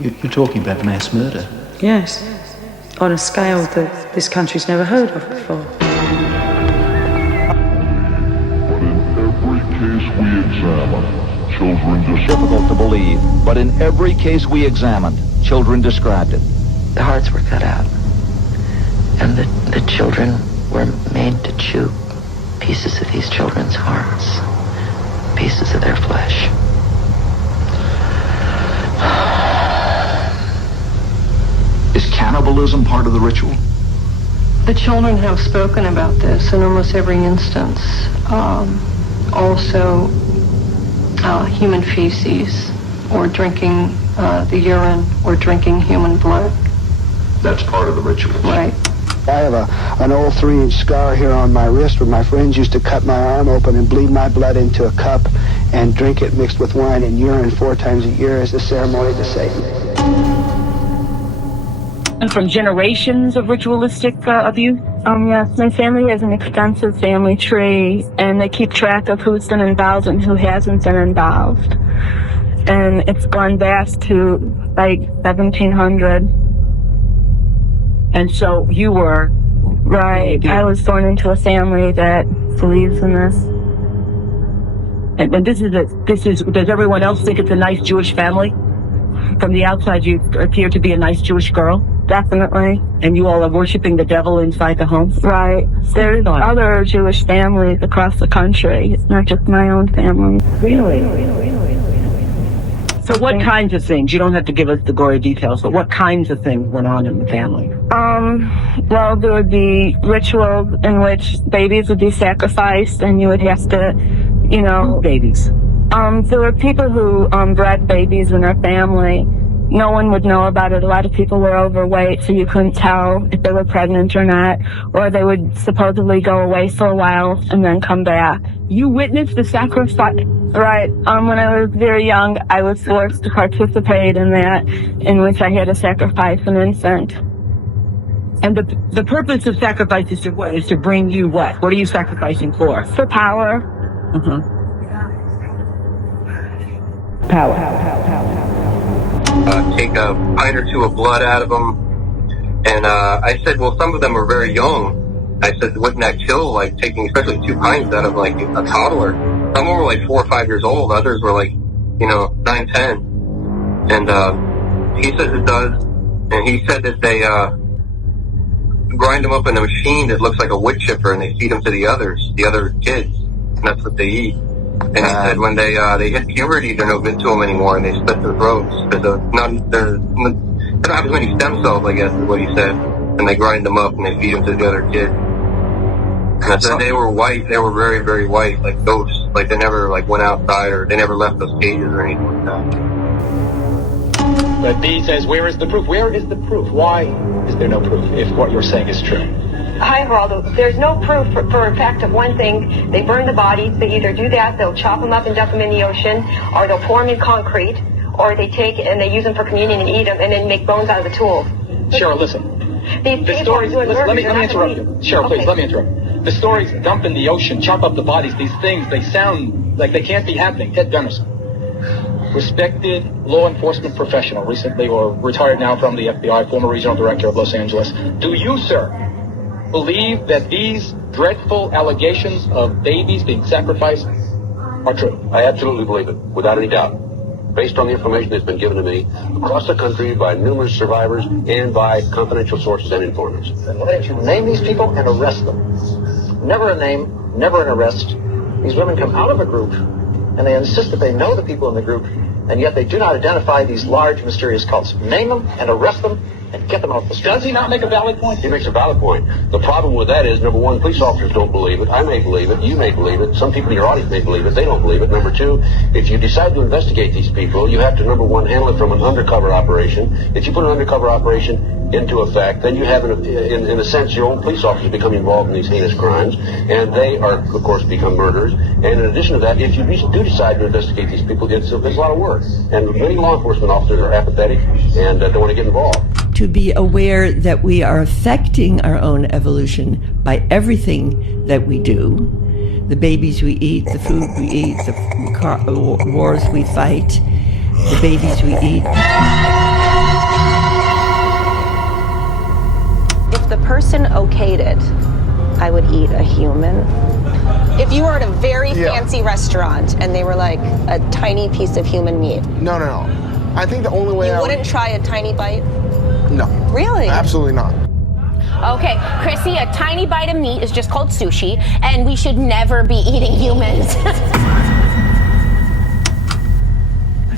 You're talking about mass murder? Yes, on a scale that this country's never heard of before. Difficult to believe, but in every case we examined, children described it. The hearts were cut out, and the children were made to chew pieces of these children's hearts, pieces of their flesh. Is cannibalism part of the ritual? The children have spoken about this in almost every instance. Also, human feces, or drinking the urine, or drinking human blood. That's part of the ritual. Right. I have an old 3-inch scar here on my wrist where my friends used to cut my arm open and bleed my blood into a cup and drink it mixed with wine and urine 4 times a year as a ceremony to Satan. And from generations of ritualistic abuse? Yes, my family has an extensive family tree, and they keep track of who's been involved and who hasn't been involved. And it's gone back to like 1700. And so you were... Right. I was born into a family that believes in this. And does everyone else think it's a nice Jewish family? From the outside, you appear to be a nice Jewish girl. Definitely. And you all are worshiping the devil inside the home? Right. There's other Jewish families across the country. It's not just my own family. Really? So what kinds of things? You don't have to give us the gory details, but what kinds of things went on in the family? Well, there would be rituals in which babies would be sacrificed, and you would have to, Babies? There were people who bred babies in their family. No one would know about it. A lot of people were overweight, so you couldn't tell if they were pregnant or not. Or they would supposedly go away for a while and then come back. You witnessed the sacrifice? Right. When I was very young, I was forced to participate in that, in which I had to sacrifice an infant. And the purpose of sacrifice is to what? Is to bring you what? What are you sacrificing for? For power. Mm-hmm. Power. Take a pint or two of blood out of them. And I said, well, some of them are very young. I said, wouldn't that kill, like taking especially 2 pints out of like a toddler? Some were like 4 or 5 years old. Others were like, 9, 10. And he says it does. And he said that they grind them up in a machine that looks like a wood chipper, and they feed them to the other kids. And that's what they eat. And he said when they hit puberty, they're no good to them anymore, and they split their throats because they don't have as many stem cells, I guess, is what he said. And they grind them up and they feed them to the other kids. And I said they were white. They were very, very white, like ghosts. Like they never went outside, or they never left those cages or anything like that. But B says, where is the proof? Where is the proof? Why is there no proof if what you're saying is true? Hi, Geraldo. There's no proof for a fact of one thing. They burn the bodies. They either do that, they'll chop them up and dump them in the ocean, or they'll pour them in concrete, or they take and they use them for communion and eat them and then make bones out of the tools. Cheryl, listen. The stories, let me interrupt you. Cheryl, please, let me interrupt. The stories, dump in the ocean, chop up the bodies, these things, they sound like they can't be happening. Ted Gunderson, respected law enforcement professional, recently or retired now from the FBI, former regional director of Los Angeles. Do you, sir, believe that these dreadful allegations of babies being sacrificed are true? I absolutely believe it, without any doubt, based on the information that's been given to me across the country by numerous survivors and by confidential sources and informants. And why don't you name these people and arrest them? Never a name, never an arrest. These women come out of a group, and they insist that they know the people in the group, and yet they do not identify these large, mysterious cults. Name them and arrest them and get them off the street. Does he not make a valid point? He makes a valid point. The problem with that is, number one, police officers don't believe it. I may believe it. You may believe it. Some people in your audience may believe it. They don't believe it. Number two, if you decide to investigate these people, you have to, number one, handle it from an undercover operation. If you put an undercover operation into effect, then you have, in a sense, your own police officers become involved in these heinous crimes, and they are, of course, become murderers. And in addition to that, if you do decide to investigate these people, it's a lot of work. And many law enforcement officers are apathetic and don't want to get involved. To be aware that we are affecting our own evolution by everything that we do, the babies we eat, the food we eat, the wars we fight, the babies we eat. person okayed it, I would eat a human. If you were at a very fancy restaurant and they were like a tiny piece of human meat. No. I think the only way you wouldn't try a tiny bite? No. Really? Absolutely not. Okay, Chrissy, a tiny bite of meat is just called sushi, and we should never be eating humans.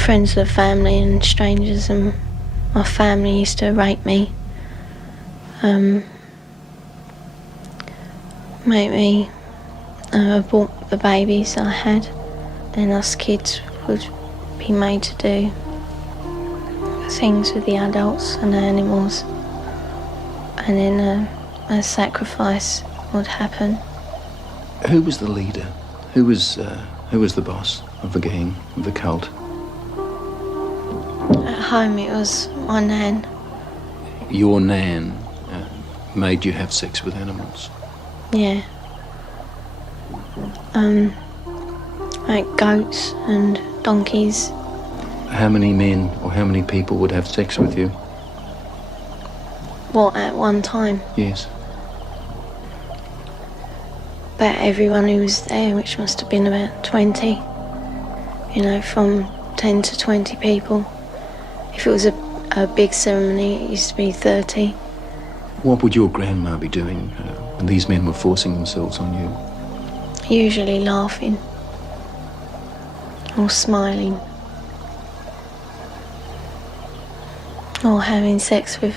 Friends of the family and strangers and my family used to rape me. Make me abort the babies I had. Then us kids would be made to do things with the adults and the animals. And then a sacrifice would happen. Who was the leader? Who was the boss of the gang, of the cult? At home it was my nan. Your nan made you have sex with animals? Yeah. Like goats and donkeys. How many men or how many people would have sex with you? What, at one time? Yes. About everyone who was there, which must have been about 20. You know, from 10 to 20 people. If it was a big ceremony, it used to be 30. What would your grandma be doing when these men were forcing themselves on you? Usually laughing. Or smiling. Or having sex with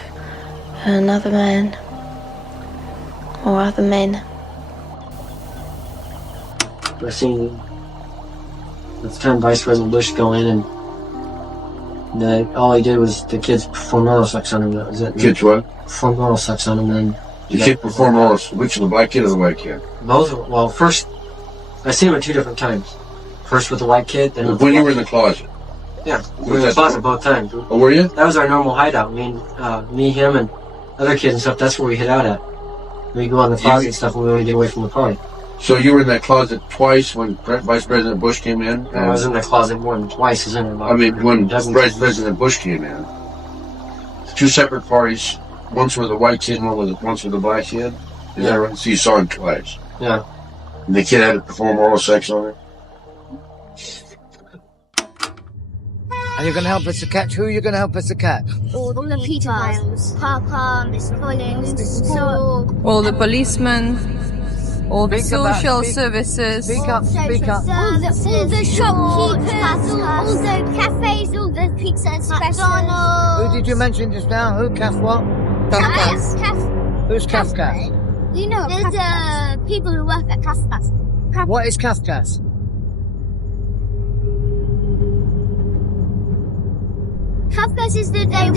another man. Or other men. I seen the time Vice President Bush go in and all he did was the kids performed oral sex on him. Is that Kids what? Performed oral sex on him. And the kid performed oral. Which of the black kid or the white kid? Both. Well, first I seen him at 2 different times. First with the white kid, then with when you were in the closet. Yeah, we were in the closet both times. Oh, were you? That was our normal hideout. Me, him, and other kids and stuff. That's where we hid out at. We go in the closet and stuff when we want to get away from the party. So you were in that closet twice when Vice President Bush came in? I was in the closet more than twice, isn't it? I mean, when Vice President Bush came in. 2 separate parties. Once with the white kid, once with the black kid. Is that right? So you saw him twice. Yeah. And the kid had to perform oral sex on her? Are you going to help us to catch? Who are you going to help us to catch? All the pedophiles. Papa, Miss Collins, the school. All the policemen. All the social services. Speak up. All the shopkeepers, all the cafes, all the pizza McDonald's. Who did you mention just now? Who? Caf what? Who's Kafka? You know, there's people who work at Kafka's. What is Kafka's? Kafka's is that they're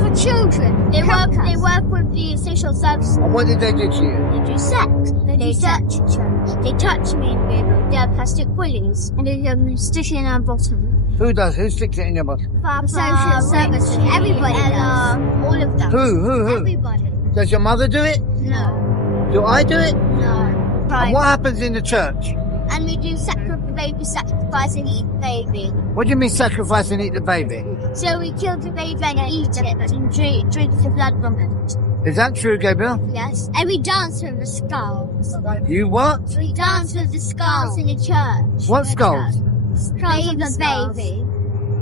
for children. They work with the social services. And what did they do to you? They do sex. They touch me with their plastic willies and they stick it in our bottom. Who does? Who sticks it in your bottom? Social services. Everybody does. All of them. Who? Everybody. Does your mother do it? No. Do I do it? No. And what happens in the church? And we do sacrifice and eat the baby. What do you mean sacrifice and eat the baby? So we kill the baby and eat it and drink the blood from it. Is that true, Gabriel? Yes. And we dance with the skulls. You what? We dance with the skulls in the church. What skulls? Skulls of the baby.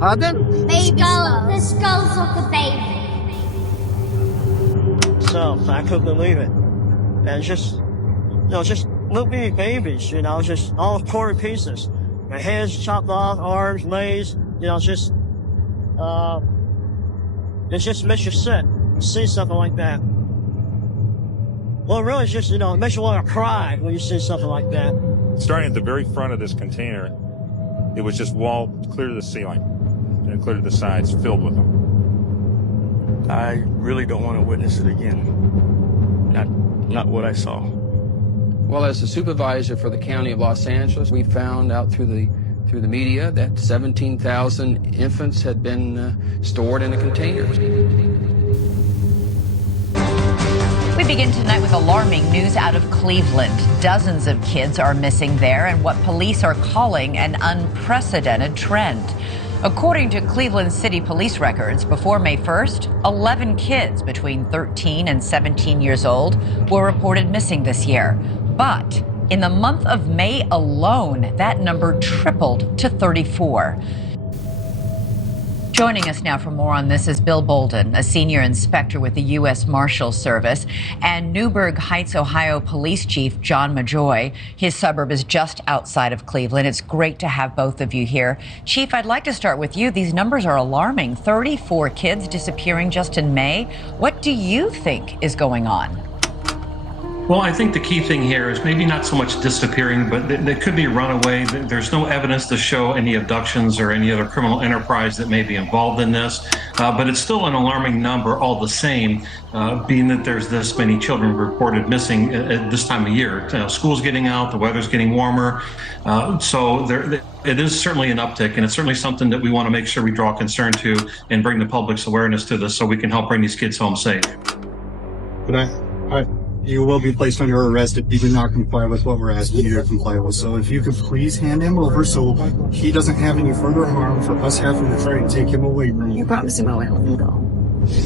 Pardon? Baby skulls. The skulls of the baby. So, I couldn't believe it. And just little babies, just all quarter pieces. My hands chopped off, arms, legs, it just makes you sick, see something like that. Well, really, it makes you want to cry when you see something like that. Starting at the very front of this container, it was just wall clear to the ceiling and clear to the sides, filled with them. I really don't want to witness it again. Not what I saw. Well, as the supervisor for the County of Los Angeles, we found out through the media that 17,000 infants had been stored in a container. We begin tonight with alarming news out of Cleveland. Dozens of kids are missing there and what police are calling an unprecedented trend. According to Cleveland City Police records, before May 1st, 11 kids between 13 and 17 years old were reported missing this year. But in the month of May alone, that number tripled to 34. Joining us now for more on this is Bill Bolden, a senior inspector with the U.S. Marshals Service, and Newburgh Heights, Ohio Police Chief John Majoy. His suburb is just outside of Cleveland. It's great to have both of you here. Chief, I'd like to start with you. These numbers are alarming. 34 kids disappearing just in May. What do you think is going on? Well, I think the key thing here is maybe not so much disappearing, but they could be runaway. There's no evidence to show any abductions or any other criminal enterprise that may be involved in this. But it's still an alarming number all the same, being that there's this many children reported missing at this time of year. School's getting out, the weather's getting warmer. So it is certainly an uptick, and it's certainly something that we want to make sure we draw concern to and bring the public's awareness to this so we can help bring these kids home safe. But you will be placed under arrest if you do not comply with what we're asking you to comply with. So if you could please hand him over so he doesn't have any further harm for us having to try and take him away from you. You promised him I would let him go.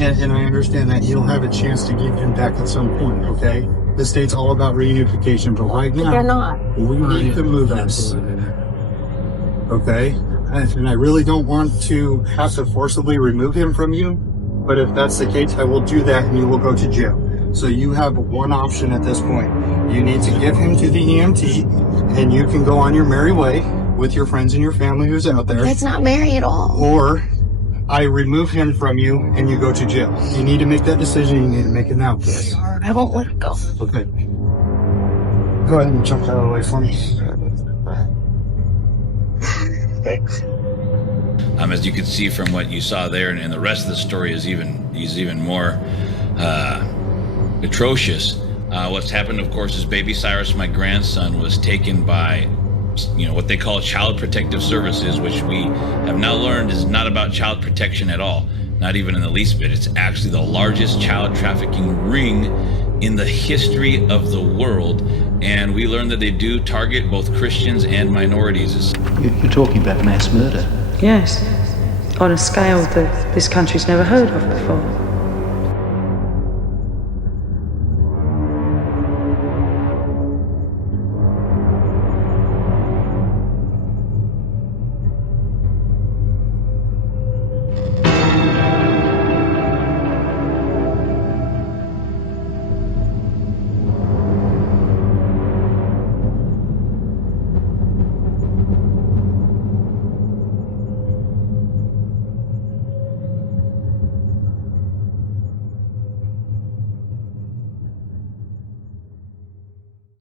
And I understand that you'll have a chance to give him back at some point, okay? The state's all about reunification, but right now, They're not. we need to move us. Okay? And I really don't want to have to forcibly remove him from you, but if that's the case, I will do that and you will go to jail. So you have one option at this point. You need to give him to the EMT and you can go on your merry way with your friends and your family who's out there. It's not merry at all. Or I remove him from you and you go to jail. You need to make that decision. You need to make it now, please. I won't let him go. Okay. Go ahead and jump out of the way for me. Thanks. As you can see from what you saw there, and the rest of the story is even more atrocious. What's happened, of course, is baby Cyrus, my grandson, was taken by, what they call Child Protective Services, which we have now learned is not about child protection at all, not even in the least bit. It's actually the largest child trafficking ring in the history of the world, and we learned that they do target both Christians and minorities. You're talking about mass murder. Yes, on a scale that this country's never heard of before.